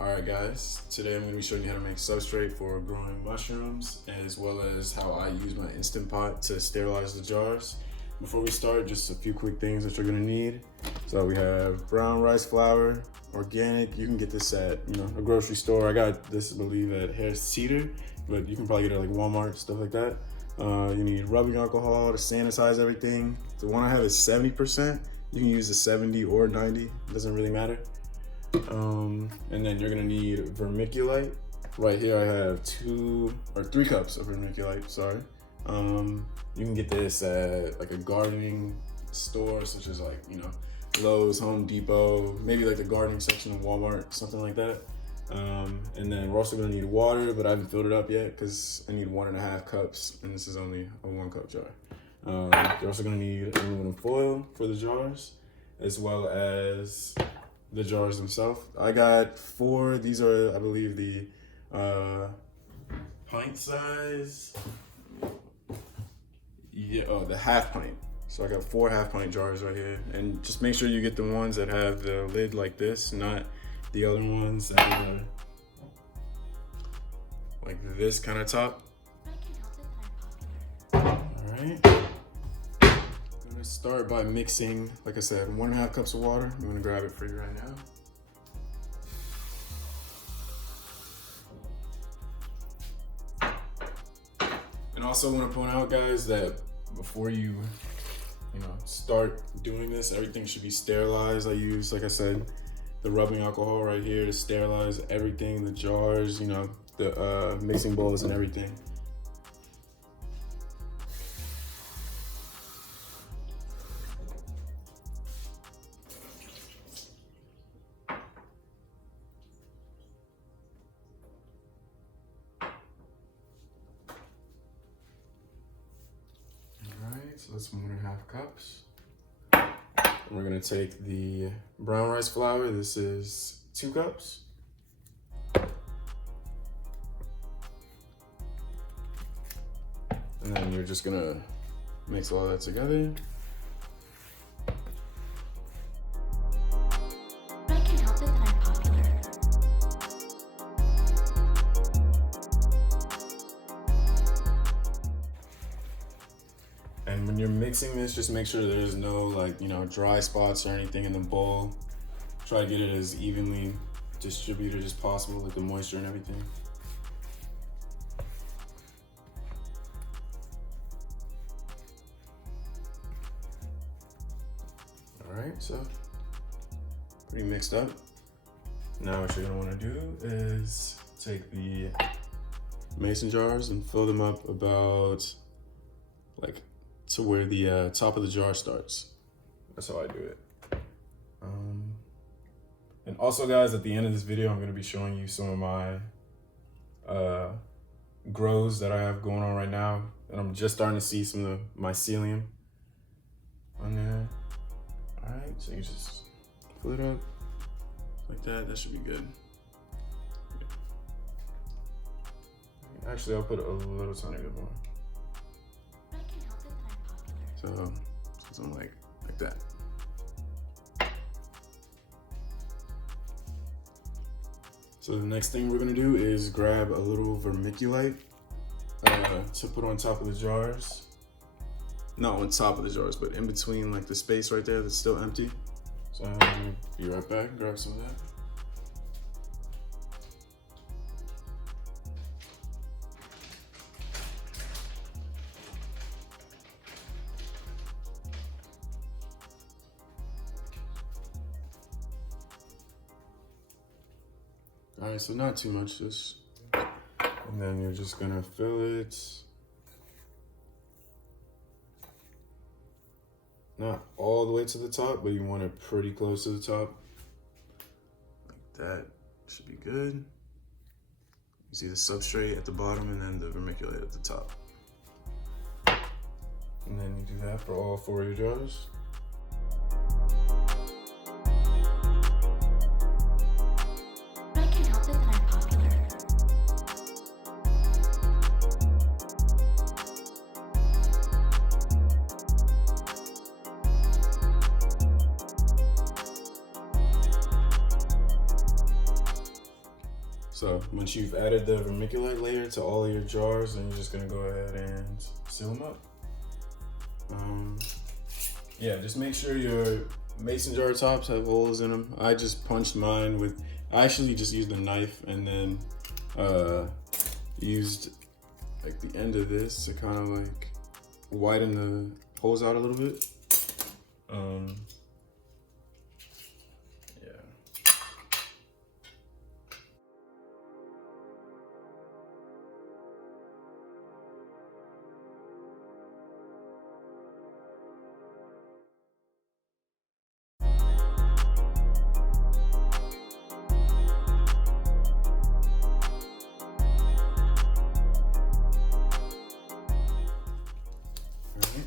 Alright guys, today I'm going to be showing you how to make substrate for growing mushrooms, as well as how I use my Instant Pot to sterilize the jars. Before we start, just a few quick things that you're going to need. So we have brown rice flour, organic. You can get this at a grocery store. I got this, I believe, at Harris Cedar, but you can probably get it at like Walmart, stuff like that. You need rubbing alcohol to sanitize everything. The one I have is 70%. You can use the 70 or 90, it doesn't really matter. And then you're gonna need vermiculite. Right here I have 3 cups of vermiculite, sorry. You can get this at like a gardening store, such as like, Lowe's, Home Depot, maybe like the gardening section of Walmart, something like that. And then we're also gonna need water, but I haven't filled it up yet because I need 1.5 cups, and this is only a 1-cup jar. You're also gonna need aluminum foil for the jars, as well as the jars themselves. I got 4. These are, I believe, the pint size. Yeah, the half pint. So I got 4 half-pint jars right here, and just make sure you get the ones that have the lid like this, not the other ones that are like this kind of top. All right. I'm gonna start by mixing, like I said, 1.5 cups of water. I'm gonna grab it for you right now. And also want to point out, guys, that before you start doing this, everything should be sterilized. I use, like I said, the rubbing alcohol right here to sterilize everything, the jars, the mixing bowls and everything. So that's 1.5 cups. And we're gonna take the brown rice flour. This is 2 cups. And then you're just gonna mix all that together. And when you're mixing this, just make sure there's no dry spots or anything in the bowl. Try to get it as evenly distributed as possible with the moisture and everything. All right, so pretty mixed up. Now what you're gonna wanna do is take the mason jars and fill them up about to where the top of the jar starts. That's how I do it. And also, guys, at the end of this video, I'm gonna be showing you some of my grows that I have going on right now. And I'm just starting to see some of the mycelium on there. All right, so you just fill it up like that. That should be good. Actually, I'll put a little tiny bit more. So something like that. So the next thing we're gonna do is grab a little vermiculite to put on top of the jars. Not on top of the jars, but in between, like the space right there that's still empty. So I'm gonna be right back and grab some of that. All right, so not too much, and then you're just gonna fill it. Not all the way to the top, but you want it pretty close to the top. Like that should be good. You see the substrate at the bottom and then the vermiculite at the top. And then you do that for all 4 of your jars. So once you've added the vermiculite layer to all of your jars, then you're just gonna go ahead and seal them up. Yeah, just make sure your mason jar tops have holes in them. I just punched mine with, I actually just used a knife and then used like the end of this to kind of like widen the holes out a little bit.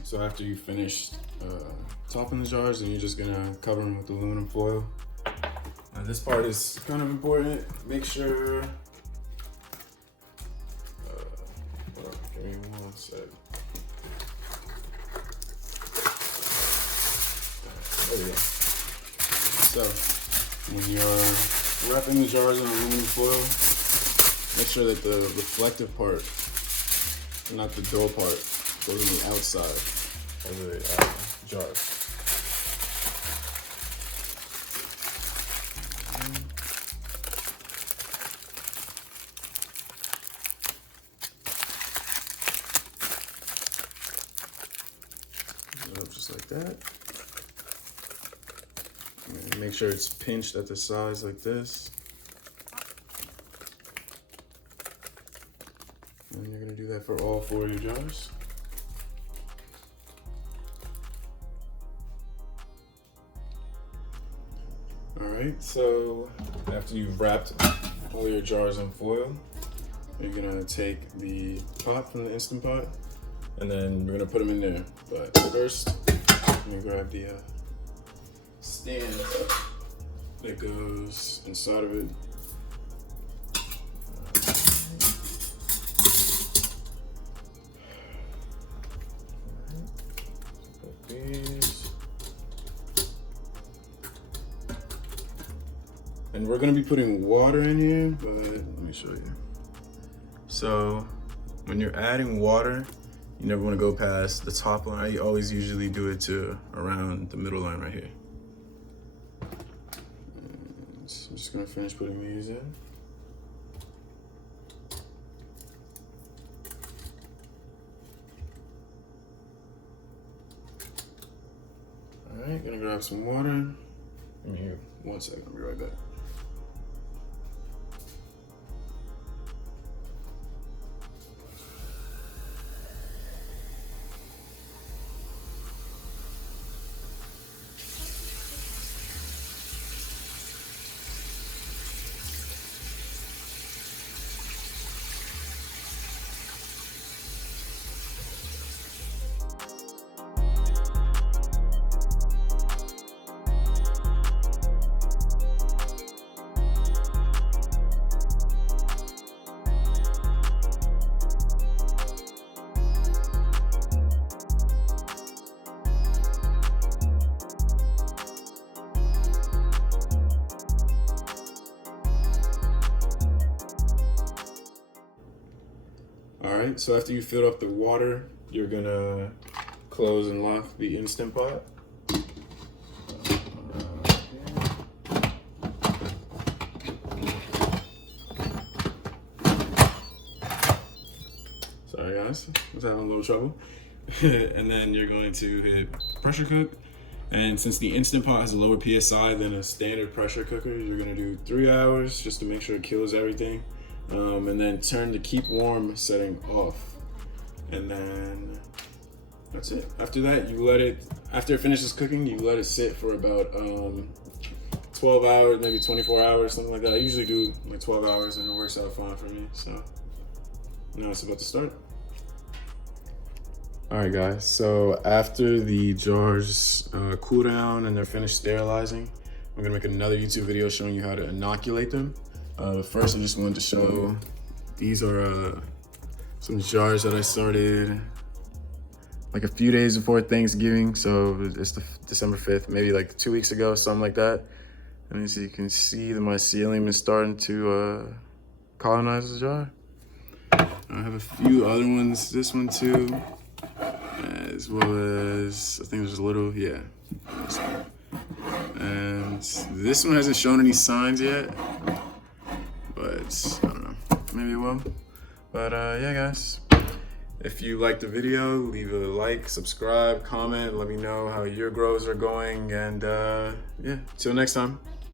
So after you finish topping the jars, then you're just gonna cover them with aluminum foil. This part is kind of important. Make sure, hold on, give me 1 sec. There we go. So when you're wrapping the jars in aluminum foil, make sure that the reflective part, not the dull part, goes on the outside of the jars. Just like that. And make sure it's pinched at the sides like this. And you're gonna do that for all 4 of your jars. Alright, so after you've wrapped all your jars in foil, you're gonna take the pot from the Instant Pot and then we're gonna put them in there. But first, let me grab the stand that goes inside of it. And we're gonna be putting water in here, but let me show you. So when you're adding water, you never wanna go past the top line. I always usually do it to around the middle line right here. And so I'm just gonna finish putting these in. All right, gonna grab some water. Give me here 1 second, I'll be right back. Alright, so after you filled up the water, you're gonna close and lock the Instant Pot. Sorry guys, I was having a little trouble. And then you're going to hit pressure cook. And since the Instant Pot has a lower PSI than a standard pressure cooker, you're gonna do 3 hours just to make sure it kills everything. And then turn the keep warm setting off. And then that's it. After that, you let it, after it finishes cooking, you let it sit for about 12 hours, maybe 24 hours, something like that. I usually do like 12 hours and it works out fine for me. So now it's about to start. All right guys, so after the jars cool down and they're finished sterilizing, I'm gonna make another YouTube video showing you how to inoculate them. First, I just wanted to show, these are some jars that I started like a few days before Thanksgiving. So it's the December 5th, maybe like 2 weeks ago, something like that. And as you can see, the mycelium is starting to colonize the jar. I have a few other ones, this one too, as well as, I think there's a little, yeah. And this one hasn't shown any signs yet, but I don't know, maybe it will. But yeah, guys, if you liked the video, leave a like, subscribe, comment, let me know how your grows are going, and yeah, till next time.